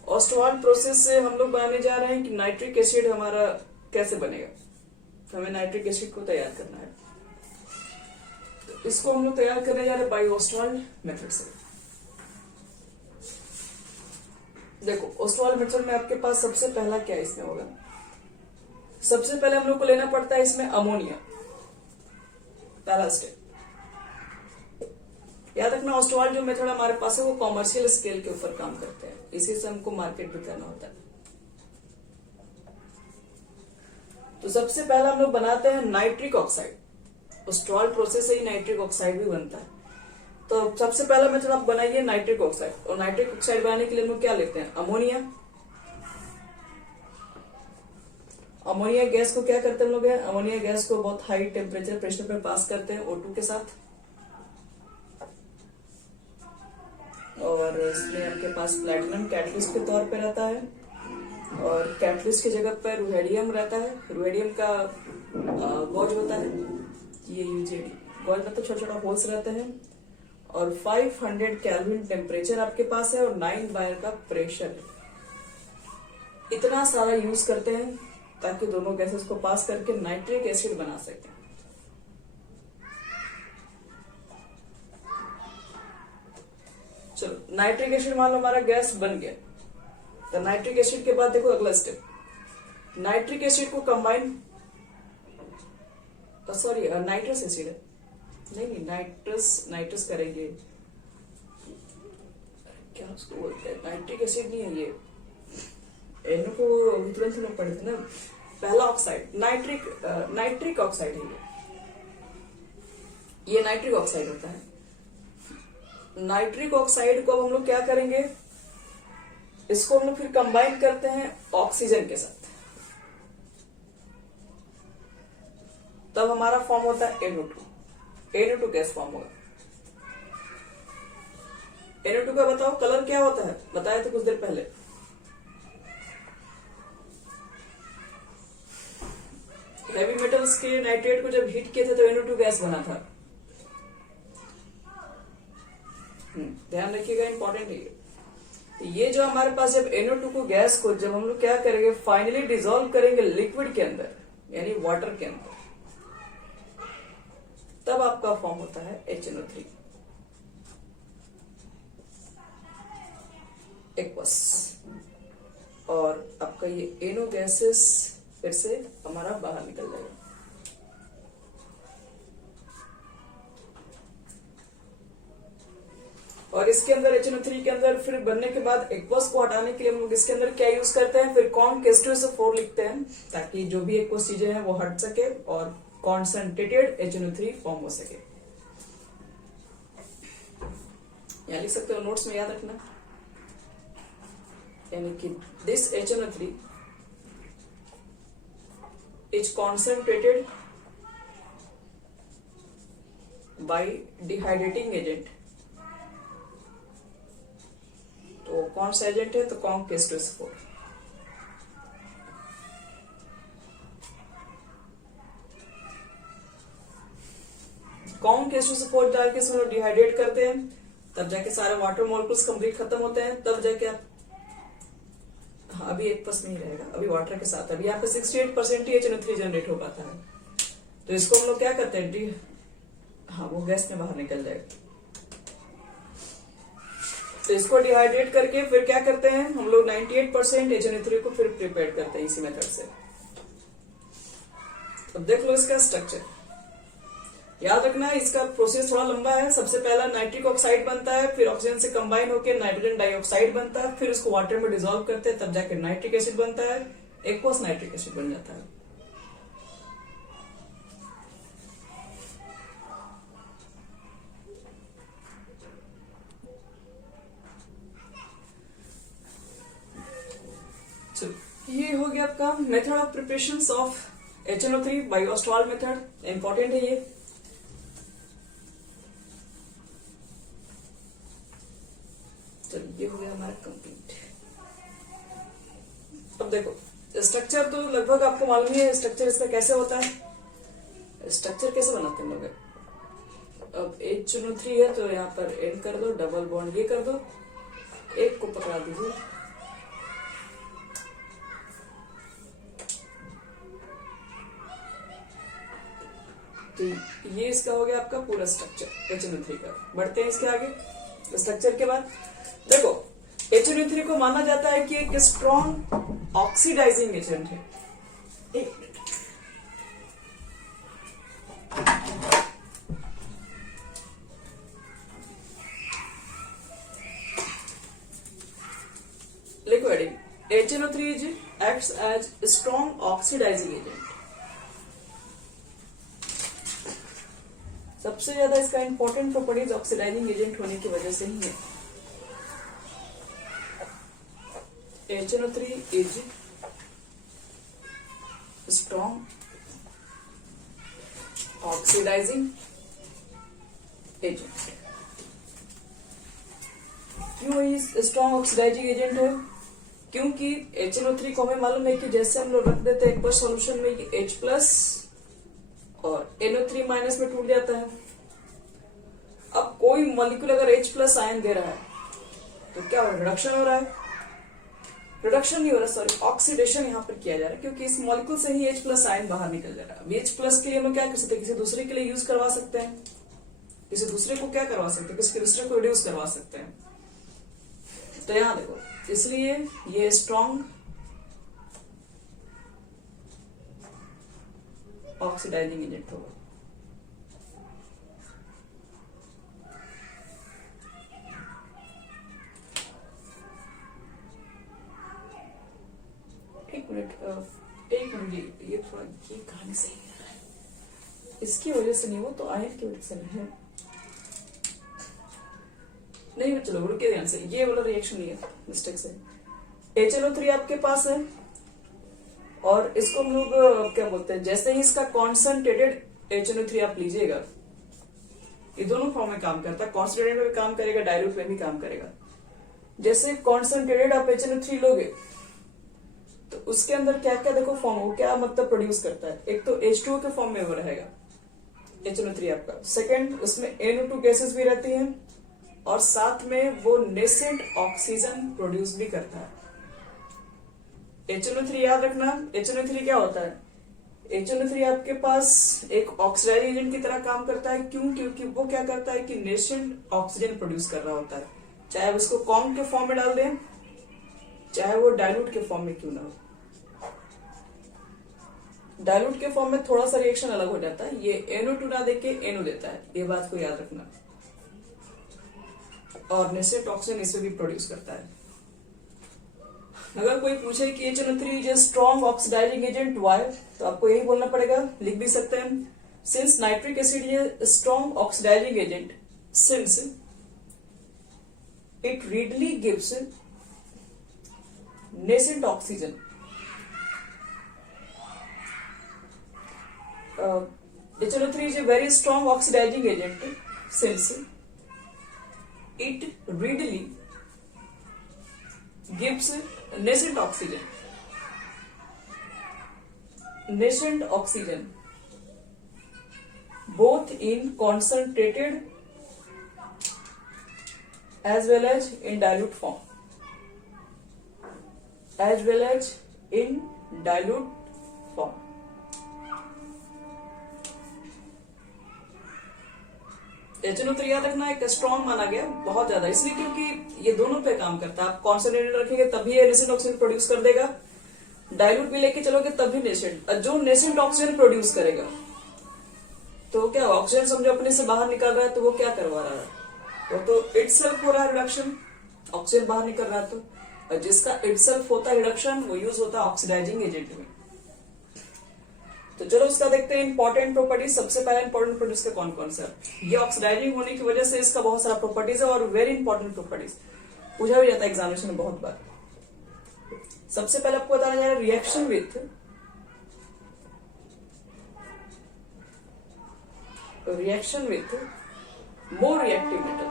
ऑस्टोवाल्ड प्रोसेस से हम लोग बनाने जा रहे हैं कि नाइट्रिक एसिड हमारा कैसे बनेगा। तो हमें नाइट्रिक एसिड को तैयार करना है, तो इसको हम लोग तैयार करने जा रहे हैं बाय ऑस्टोवाल्ड मेथड से। देखो, ऑस्टोवाल्ड मेथड में आपके पास सबसे पहला क्या इसमें होगा? सबसे पहले हम लोग को लेना पड़ता है इसमें अमोनिया, पहला स्टेप। याद रखना, ऑस्टोवाल्ड जो मेथड हमारे पास है वो कॉमर्शियल स्केल के ऊपर काम करते हैं, इसी से हमको मार्केट भी करना होता है। तो सबसे पहला हम लोग बनाते हैं नाइट्रिक ऑक्साइड। ऑस्टोवाल्ड प्रोसेस से ही नाइट्रिक ऑक्साइड भी बनता है। तो सबसे पहला मेथड आप बनाइए नाइट्रिक ऑक्साइड। और नाइट्रिक ऑक्साइड बनाने के लिए हम लोग क्या लेते हैं? अमोनिया। अमोनिया गैस को क्या करते हैं हम लोग? अमोनिया गैस को बहुत हाई टेम्परेचर प्रेशर पे पास करते हैं O2 के साथ, और इसमें आपके पास प्लैटिनम कैटलिस्ट के तौर पे रहता है, और कैटलिस्ट की जगह पर रुहेडियम रहता है। रुहेडियम का गॉज होता है, ये यूजेडी गॉज में तो छोटा छोटा होल्स रहते हैं, और 500 केल्विन टेम्परेचर आपके पास है, और 9 बार का प्रेशर है। इतना सारा यूज करते हैं ताकि दोनों गैसेस को पास करके नाइट्रिक एसिड बना सकें। चलो, नाइट्रिक एसिड मान लो हमारा गैस बन गया। तो नाइट्रिक एसिड के बाद देखो अगला स्टेप, नाइट्रिक एसिड को कंबाइन, सॉरी नाइट्रस एसिड है, नहीं नाइट्रस करेंगे, क्या उसको बोलते हैं, नाइट्रिक एसिड नहीं है ये, एनो को तुरंत लोग पढ़े थे ना। पहला ऑक्साइड नाइट्रिक ऑक्साइड है ये नाइट्रिक ऑक्साइड होता है। नाइट्रिक ऑक्साइड को हम लोग क्या करेंगे? इसको हम लोग फिर कंबाइन करते हैं ऑक्सीजन के साथ, तब हमारा फॉर्म होता है NO2 गैस फॉर्म होगा। NO2 का बताओ कलर क्या होता है? बताया था कुछ देर पहले, हैवी मेटल्स के नाइट्रेट को जब हीट किए थे तो NO2 गैस बना था। ध्यान रखिएगा, इंपॉर्टेंट है ये। तो ये जो हमारे पास जब NO2 को गैस को जब हम लोग क्या करेंगे फाइनली डिसॉल्व करेंगे लिक्विड के अंदर यानी वाटर के अंदर, तब आपका फॉर्म होता है HNO3 एक्वस। और आपका ये NO गैसेस फिर से हमारा बाहर निकल जाएगा। और इसके अंदर HNO3 के अंदर फिर बनने के बाद एक्वस को हटाने के लिए हम लोग इसके अंदर क्या यूज करते हैं, फिर कॉन K2SO4 लिखते हैं ताकि जो भी एक्वस चीजें हैं वो हट सके और कॉन्सेंट्रेटेड HNO3 फॉर्म हो सके। यहां लिख सकते हो नोट्स में याद रखना, यानी कि this HNO3 is concentrated by dehydrating agent. तो कौन सा एजेंट है, तो कॉन K2SO4। कॉन K2SO4 डाल के इसमें डिहाइड्रेट करते हैं, तब जाके सारे वाटर मॉलिक्यूल्स कंप्लीट खत्म होते हैं, तब जाके आप अभी एक्वस नहीं रहेगा, अभी वाटर के साथ अभी यहाँ पे 68% ही HNO3 जनरेट हो पाता है। तो इसको हम लोग क्या करते हैं, हाँ वो गैस में बाहर निकल जाएगा। तो इसको डिहाइड्रेट करके फिर क्या करते हैं हम लोग 98% HNO3 को फिर प्रिपेयर करते हैं इसी मेथड से। अब देख लो इसका स्ट्रक्चर, याद रखना है इसका प्रोसेस थोड़ा लंबा है। सबसे पहला नाइट्रिक ऑक्साइड बनता है, फिर ऑक्सीजन से कंबाइन होकर नाइट्रोजन डाइऑक्साइड बनता है, फिर उसको वाटर में डिसॉल्व करते हैं, तब जाके नाइट्रिक एसिड बनता है, एक्वस नाइट्रिक एसिड बन जाता है। ये हो गया आपका method of preparation of HNO3 by Ostwald method, important है ये। तो ये हो गया हमारा कंप्लीट। अब देखो स्ट्रक्चर तो लगभग आपको मालूम ही है, स्ट्रक्चर इसका कैसे होता है। स्ट्रक्चर कैसे बनाते हैं लोग, अब HNO3 है तो यहाँ पर एंड कर दो, डबल बॉन्ड ये कर दो, एक को पकड़ा दीजिए, तो ये इसका हो गया आपका पूरा स्ट्रक्चर HNO3 का। बढ़ते हैं इसके आगे स्ट्रक्चर के बाद। देखो HNO3 को माना जाता है कि एक स्ट्रॉन्ग ऑक्सीडाइजिंग एजेंट है। एक liquid HNO3 acts as strong oxidizing agent। सबसे ज्यादा इसका इंपॉर्टेंट प्रॉपर्टीज ऑक्सीडाइजिंग एजेंट होने की वजह से ही है। HNO3 is strong oxidizing agent। क्यों ये स्ट्रॉन्ग ऑक्सीडाइजिंग एजेंट है, क्योंकि HNO3 को हमें मालूम है कि जैसे हम लोग रख देते हैं एक बार सॉल्यूशन में कि H+ और NO3- में टूट जाता है। अब कोई मॉलिक्यूल अगर H+ आयन दे रहा है तो क्या रिडक्शन हो रहा है, रिडक्शन नहीं हो रहा, सॉरी ऑक्सीडेशन यहाँ पर किया जा रहा है, क्योंकि इस मॉलिक्यूल से ही H+ आयन बाहर निकल जा रहा है। H+ के लिए हम क्या कर सकते हैं, किसी दूसरे के लिए यूज करवा सकते हैं, किसी दूसरे को क्या करवा सकते हैं, किसी दूसरे को रिड्यूस करवा सकते हैं। तो यहाँ देखो, इसलिए ये स्ट्रॉन्ग ऑक्सीडाइजिंग एजेंट होगा। एक मिनट ये थोड़ा ये कहानी सही है, इसकी वजह से नहीं, वो तो आयन की वजह से नहीं है। नहीं चलो रुके ध्यान से, ये वाला रिएक्शन नहीं है, मिस्टेक से। HNO3 आपके पास है और इसको हम लोग क्या बोलते हैं, जैसे ही इसका कॉन्सेंट्रेटेड HNO3 आप लीजिएगा, ये दोनों फॉर्म में काम करता है, कॉन्सेंट्रेटेड में भी काम करेगा, डाइल्यूट में भी काम करेगा। जैसे कॉन्सेंट्रेटेड आप HNO3 लोगे तो उसके अंदर क्या क्या देखो फॉर्म, वो क्या मतलब प्रोड्यूस करता है। एक तो H2O के फॉर्म में वो रहेगा HNO3 आपका, सेकंड उसमें NO2 गैसेस भी रहती हैं, और साथ में वो नेसेंट ऑक्सीजन प्रोड्यूस भी करता है। HNO3 याद रखना, HNO3 क्या होता है? HNO3 आपके पास एक ऑक्सीडाइजिंग एजेंट की तरह काम करता है। क्यों? क्योंकि वो क्या करता है कि नेसेंट ऑक्सीजन प्रोड्यूस कर रहा होता है, चाहे आप उसको कॉम के फॉर्म में डाल दें, चाहे वो डाइल्यूट के फॉर्म में क्यों ना हो। डाइल्यूट के फॉर्म में थोड़ा सा रिएक्शन अलग हो जाता है, ये NO2 ना देके NO देता है, ये बात को याद रखना। और नेसेंट ऑक्सीजन इसे भी प्रोड्यूस करता है। अगर कोई पूछे कि HNO3 is a strong oxidising agent why, तो आपको यही बोलना पड़ेगा, लिख भी सकते हैं, since nitric acid is strong oxidising agent, since it readily gives nascent oxygen. HNO3 is a very strong oxidizing agent since it readily gives nascent oxygen. Nascent oxygen both in concentrated as well as in dilute form. As well as in dilute form. HNO3 याद रखना एक strong माना गया बहुत ज्यादा, इसलिए क्योंकि ये दोनों पे काम करता है। आप कॉन्सेंट्रेटेड रखेंगे तभी ये नेसेंट ऑक्सीजन प्रोड्यूस कर देगा, डाइल्यूट भी लेके चलोगे तभी नेसेंट। जो नेसेंट ऑक्सीजन प्रोड्यूस करेगा तो क्या ऑक्सीजन समझो अपने से बाहर निकल रहा है, तो वो क्या करवा रहा है? वो तो इटसेल्फ हो रहा है रिडक्शन, ऑक्सीजन बाहर निकल रहा है तो, और जिसका इटसेल्फ होता है रिडक्शन वो यूज होता है ऑक्सीडाइजिंग एजेंट में। तो चलो उसका देखते हैं इंपॉर्टेंट प्रॉपर्टीज। सबसे पहला इंपॉर्टेंट प्रोड्यूस का कौन कौन सा? ये ऑक्सीडाइजिंग होने की वजह से इसका बहुत सारा प्रॉपर्टीज है और वेरी इंपॉर्टेंट प्रॉपर्टीज, पूछा भी जाता है एग्जामिनेशन में बहुत बार। सबसे पहले आपको बताना जा रहा है reaction with more reactive metal.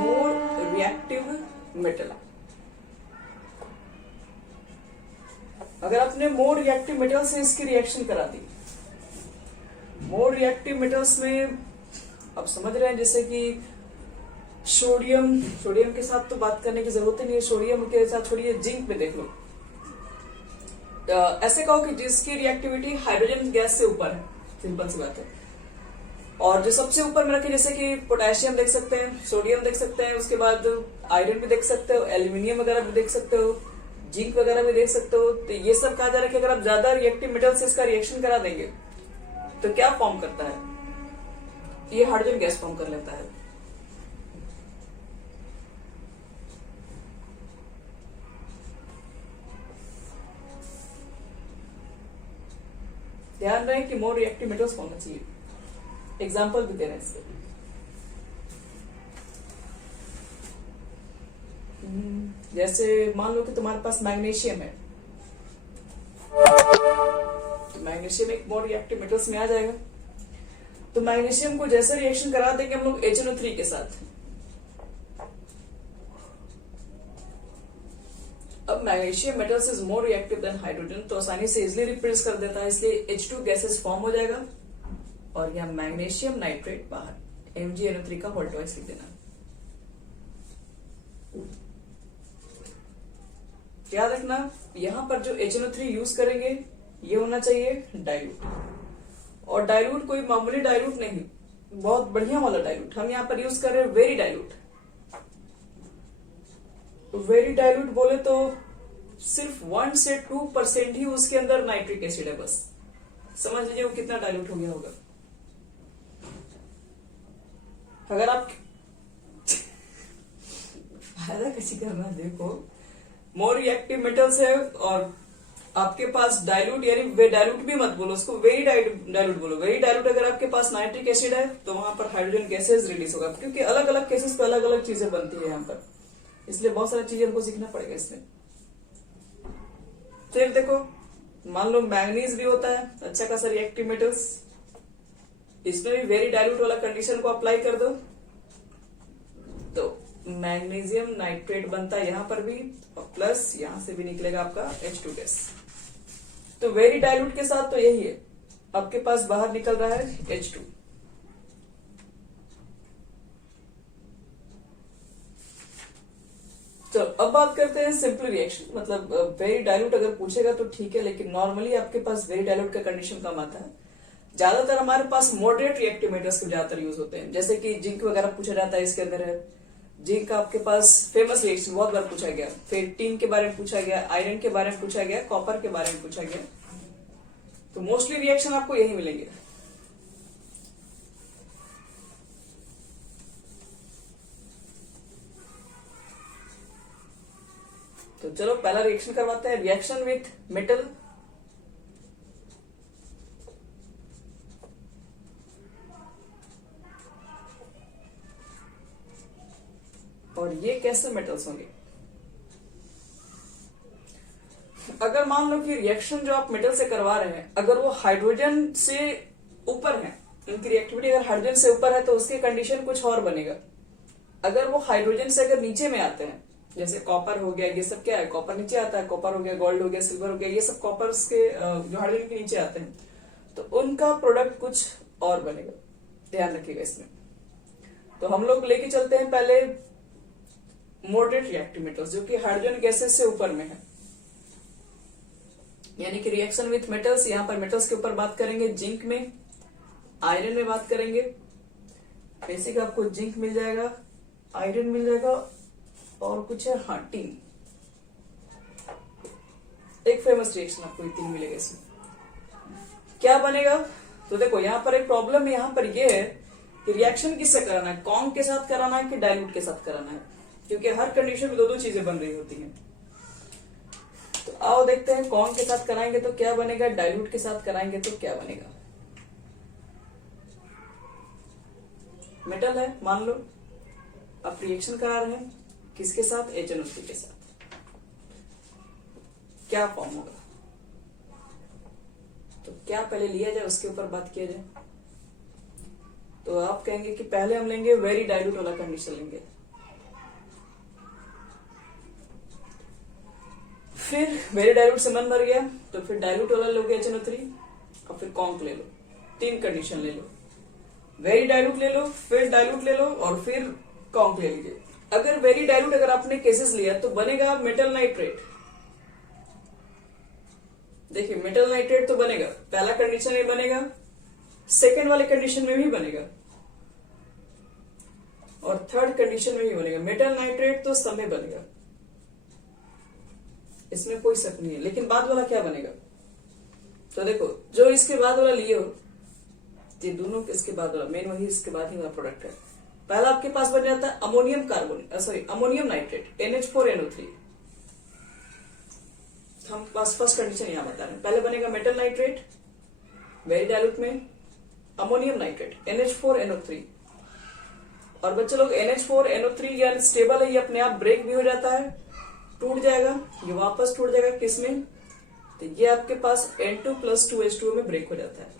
More reactive metal, अगर आपने मोर रिएक्टिव मेटल से इसकी रिएक्शन करा दी, मोर रिएक्टिव मेटल्स में आप समझ रहे हैं जैसे कि सोडियम के साथ तो बात करने की जरूरत ही नहीं है, सोडियम के साथ छोड़िए, जिंक में देख लो। ऐसे कहो कि जिसकी रिएक्टिविटी हाइड्रोजन गैस से ऊपर है, सिंपल सी बात है। और जो सबसे ऊपर में रखे जैसे कि पोटेशियम देख सकते हैं, सोडियम देख सकते हैं, उसके बाद आयरन भी देख सकते हो, एल्यूमिनियम वगैरह भी देख सकते हो, जिंक वगैरह भी देख सकते हो। तो ये सब कहा जा रहा है कि अगर आप ज्यादा रिएक्टिव मेटल से इसका रिएक्शन करा देंगे तो क्या फॉर्म करता है? ये हाइड्रोजन गैस फॉर्म कर लेता है। ध्यान रहे कि मोर रिएक्टिव मेटल्स होना चाहिए। एग्जाम्पल भी दे रहे हैं इससे। जैसे मान लो कि तुम्हारे पास मैग्नीशियम है, तो मैग्नीशियम एक मोर रिएक्टिव मेटल्स में आ जाएगा। तो मैग्नीशियम को जैसे रिएक्शन करा देंगे हम लोग HNO3 के साथ, अब magnesium metals is more reactive than hydrogen, तो आसानी से इजिली रिप्लेस कर देता है, इसलिए H2 गैसेस फॉर्म हो जाएगा और यह मैग्नीशियम नाइट्रेट बाहर, MgNO3 का होल ट्वाइस लिख देना। याद रखना यहां पर जो HNO3 यूज करेंगे ये होना चाहिए डाइल्यूट, और डाइल्यूट कोई मामूली डाइल्यूट नहीं, बहुत बढ़िया वाला डाइल्यूट। हम यहां पर यूज कर रहे हैं वेरी डाइल्यूट। वेरी डाइल्यूट बोले तो सिर्फ 1 से 2% ही उसके अंदर नाइट्रिक एसिड है, बस समझ लीजिए वो कितना डाइल्यूट हो गया होगा। अगर आप फायदा कैसी करना, देखो मोर रिएक्टिव मेटल्स है और आपके पास डाइल्यूट, यानी वे डाइल्यूट भी मत बोलो उसको, वेरी डाइल्यूट बोलो। वेरी डाइल्यूट अगर आपके पास नाइट्रिक एसिड है तो वहां पर हाइड्रोजन गैसेस रिलीज होगा, क्योंकि अलग अलग केसेस पे अलग अलग चीजें बनती है यहाँ पर, इसलिए बहुत सारी चीजें हमको सीखना पड़ेगा इसमें। फिर देखो मान लो मैग्नीज भी होता है अच्छा खासा रिएक्टिव मेटल्स, इसमें भी वेरी डाइल्यूट वाला कंडीशन को अप्लाई कर दो तो मैग्नीशियम नाइट्रेट बनता है यहां पर भी, और प्लस यहां से भी निकलेगा आपका H2 गैस। तो वेरी डाइल्यूट के साथ तो यही है, आपके पास बाहर निकल रहा है H2। तो अब बात करते हैं सिंपल रिएक्शन, मतलब वेरी डाइल्यूट अगर पूछेगा तो ठीक है, लेकिन नॉर्मली आपके पास वेरी डाइल्यूट का कंडीशन कम आता है। ज्यादातर हमारे पास मॉडरेट रिएक्टिव मेटल्स के ज्यादातर यूज होते हैं, जैसे कि जिंक वगैरह पूछा जाता है, इसके अंदर है जिंक आपके पास फेमस रिएक्शन बहुत बार पूछा गया, फिर टीन के बारे में पूछा गया, आयरन के बारे में पूछा गया, कॉपर के बारे में पूछा गया, तो मोस्टली रिएक्शन आपको यही मिलेंगे। तो चलो पहला रिएक्शन करवाते हैं, रिएक्शन विथ मेटल। और ये कैसे मेटल्स होंगे? अगर मान लो कि रिएक्शन जो आप मेटल से करवा रहे हैं अगर वो हाइड्रोजन से ऊपर है, इनकी रिएक्टिविटी अगर हाइड्रोजन से ऊपर है तो उसकी कंडीशन कुछ और बनेगा। अगर वो हाइड्रोजन से अगर नीचे में आते हैं, जैसे कॉपर हो गया, ये सब क्या है, कॉपर नीचे आता है, कॉपर हो गया, गोल्ड हो गया, सिल्वर हो गया, ये सब कॉपर के जो हाइड्रोजन के नीचे आते हैं, तो उनका प्रोडक्ट कुछ और बनेगा, ध्यान रखिएगा इसमें। तो हम लोग लेके चलते हैं पहले मॉडरेट रिएक्टिव मेटल्स, जो कि हाइड्रोजन गैसेस से ऊपर में है, यानी कि रिएक्शन विथ मेटल्स। यहां पर मेटल्स के ऊपर बात करेंगे, जिंक में, आयरन में बात करेंगे। बेसिक आपको जिंक मिल जाएगा, आयरन मिल जाएगा, और कुछ है हाँ टीन। एक फेमस रिएक्शन आपको ये तीन मिलेगा। इसमें क्या बनेगा? तो देखो यहां पर एक प्रॉब्लम यहां पर ये है कि रिएक्शन किससे कराना है, कॉन्क के साथ कराना है कि डाइल्यूट के साथ कराना है, क्योंकि हर कंडीशन में दो दो चीजें बन रही होती हैं। तो आओ देखते हैं, कॉन्क के साथ कराएंगे तो क्या बनेगा, डाइल्यूट के साथ कराएंगे तो क्या बनेगा। मेटल है मान लो, आप रिएक्शन करा रहे हैं किसके साथ, HNO3 के साथ, क्या फॉर्म होगा? तो क्या पहले लिया जाए उसके ऊपर बात किया जाए। तो आप कहेंगे कि पहले हम लेंगे वेरी डाइल्यूट वाला कंडीशन लेंगे, फिर वेरी डाइल्यूट से मन भर गया तो फिर डाइल्यूट वाला लोगे HNO3, और फिर कॉन्क ले लो। तीन कंडीशन ले लो, वेरी डाइल्यूट ले लो, फिर डाइल्यूट ले लो, और फिर कॉन्क ले लीजिए। अगर वेरी डाइल्यूट अगर आपने केसेस लिया तो बनेगा मेटल नाइट्रेट। देखिए मेटल नाइट्रेट तो बनेगा, पहला कंडीशन में बनेगा, सेकेंड वाले कंडीशन में भी बनेगा, और थर्ड कंडीशन में भी बनेगा। मेटल नाइट्रेट तो सब में बनेगा, इसमें कोई शक नहीं है। लेकिन बाद वाला क्या बनेगा? तो देखो जो इसके बाद वाला लिए हो, ये दोनों इसके बाद वाला मेन वही इसके बाद ही वाला प्रोडक्ट है। पहला आपके पास बन जाता है अमोनियम अमोनियम नाइट्रेट NH4NO3। हम पास फर्स्ट कंडीशन यहां बता रहे हैं, पहले बनेगा मेटल नाइट्रेट वेरी डाइल्यूट में, अमोनियम नाइट्रेट NH4NO3। और बच्चे लोग NH4NO3 या स्टेबल है, ये अपने आप ब्रेक भी हो जाता है, टूट जाएगा, ये वापस टूट जाएगा किसमें, तो ये आपके पास N2+2H2O में ब्रेक हो जाता है।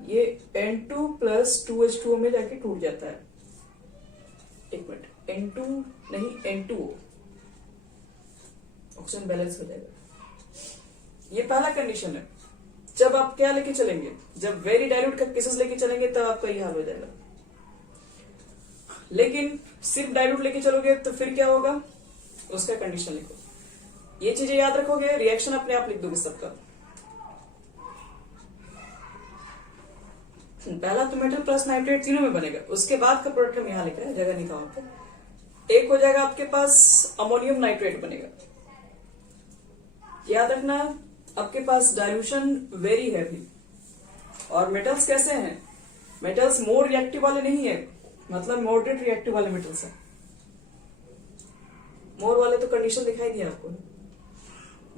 ये N2+2H2O में जाके टूट जाता है। एक मिनट, N2 नहीं N2O, ऑक्सीजन बैलेंस हो जाएगा। ये पहला कंडीशन है। जब आप क्या लेके चलेंगे, जब वेरी डाइल्यूट का केसेस लेके चलेंगे तब आपका ये हाल हो जाएगा। लेकिन सिर्फ डाइल्यूट लेके चलोगे तो फिर क्या होगा, उसका कंडीशन लिखो। ये चीजें याद रखोगे, रिएक्शन अपने आप लिख दोगे सबका। पहला तो मेटल प्लस नाइट्रेट तीनों में बनेगा, उसके बाद का प्रोडक्ट हम यहां लिख रहे हैं, जगह नहीं था वहां पे। एक हो जाएगा आपके पास अमोनियम नाइट्रेट बनेगा। याद रखना आपके पास डाइल्यूशन वेरी हैवी। और मेटल्स कैसे हैं, मेटल्स मोर रिएक्टिव वाले नहीं है, मतलब मॉडरेट रिएक्टिव वाले मेटल्स हैं। मोर वाले तो कंडीशन दिखाई दिया आपको,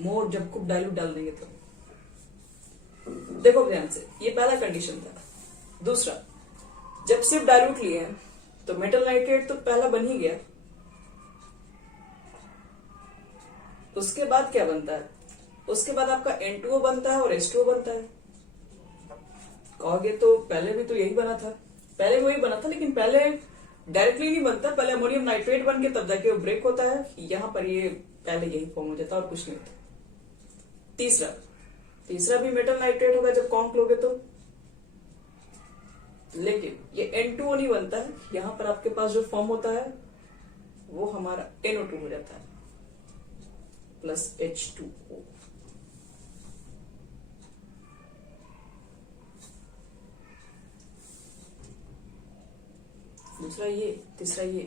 मोर जब खूब डाइल्यूट डाल देंगे तो। देखो ध्यान से, ये पहला कंडीशन था। दूसरा, जब सिर्फ डाइल्यूट लिए हैं तो मेटल नाइट्रेट तो पहला बन ही गया, उसके बाद क्या बनता है, उसके बाद आपका N2O बनता है और H2O बनता है। कहोगे तो पहले भी तो यही बना था, पहले भी वही बना था, लेकिन पहले डायरेक्टली नहीं बनता, पहले अमोनियम नाइट्रेट बन के तब जाके वो ब्रेक होता है। यहां पर ये पहले यही फॉर्म हो जाता है और कुछ नहीं होता। तीसरा भी मेटल नाइट्रेट होगा जब कॉन्क लोगे तो। लेकिन ये N2O नहीं बनता है, यहां पर आपके पास जो फॉर्म होता है वो हमारा NO2 हो जाता है प्लस H2O। दूसरा ये, तीसरा ये,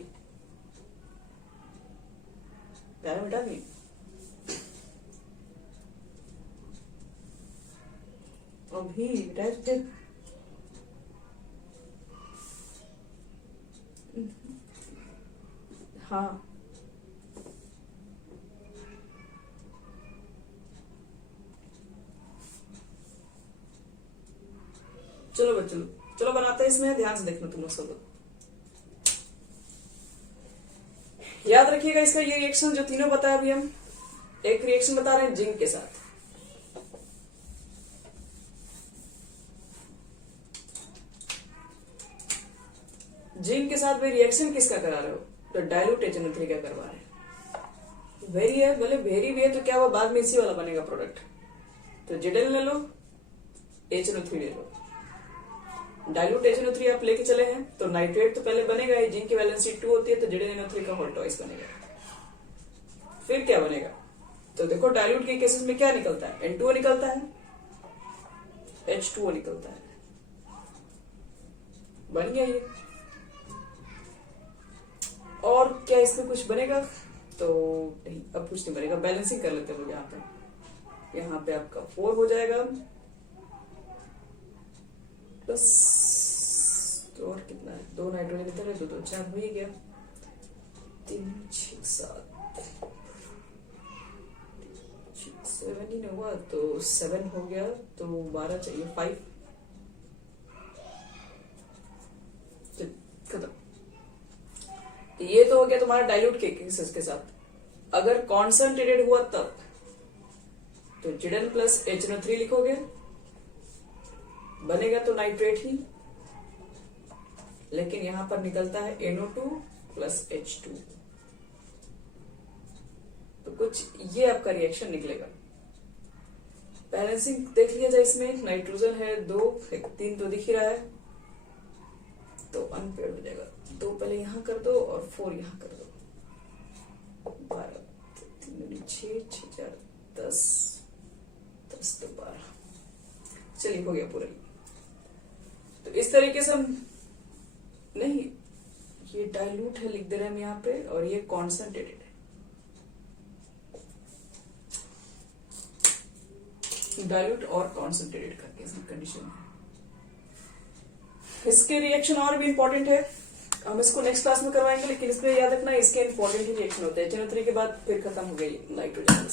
प्यारा मिटा नहीं। अभी रेस्ट, हाँ चलो बच्चों, चलो बनाते हैं इसमें, ध्यान से देखना तुम लोग सब। याद रखिएगा इसका ये रिएक्शन जो तीनों बताया अभी हम, एक रिएक्शन बता रहे हैं जिंक के साथ। जिंक के साथ भाई रिएक्शन किसका करा रहे हो? तो डाइल्यूट HNO3 का करवा रहे हैं। वेरी है, बोले वेरी भी है तो क्या हुआ, बाद में इसी वाला बनेगा प्रोडक्ट। तो ZL ले लो, HNO3 ले लो। डाइल्यूट HNO3 आप लेके चले हैं तो नाइट्रेट तो पहले बनेगा ही, जिंक की वैलेंसी 2 होती है तो ZnNO3 का होल ट्वाइस बनेगा। फिर क्या बनेगा? तो देखो डाइल्यूट के केसेस में क्या निकलता है, N2O निकलता है, H2O निकलता है। बन गया ये। और क्या इसमें कुछ बनेगा? तो नहीं, अब कुछ नहीं बनेगा। बैलेंसिंग कर लेते हैं यहाँ पे आपका 4 हो जाएगा प्लस, तो और कितना है, 2 नाइट्रोजन इधर है तो 2 4 हो ही गया, 3 6 7 7 ही नहीं हुआ तो 7 हो गया, तो 12 चाहिए, 5 खत्म। ये तो हो गया तुम्हारा डाइल्यूट के केसेस के साथ। अगर कॉन्सेंट्रेटेड हुआ तब तो Zn प्लस HNO3 लिखोगे, बनेगा तो नाइट्रेट ही, लेकिन यहां पर निकलता है NO2 प्लस H2, तो कुछ ये आपका रिएक्शन निकलेगा। बैलेंसिंग देख लिया जाए, इसमें नाइट्रोजन है 2, 3 तो दिख ही रहा है, तो अनपेड हो जाएगा। 2 पहले यहां कर दो और 4 यहां कर दो, 12 3 6 6 4 10 10 तो 12, चलिए हो गया पूरा। तो इस तरीके से हम, नहीं ये डाइल्यूट है लिख दे रहे हैं हम यहाँ पे, और ये कॉन्सेंट्रेटेड है। डाइल्यूट और कॉन्सेंट्रेटेड करके इसमें कंडीशन है। इसके रिएक्शन और भी इंपॉर्टेंट है, हम इसको नेक्स्ट क्लास में करवाएंगे, लेकिन इसमें याद रखना इसके इंपॉर्टेंट ही रिएक्शन होते हैं। HNO3 के बाद फिर खत्म हो गई नाइट्रोजन।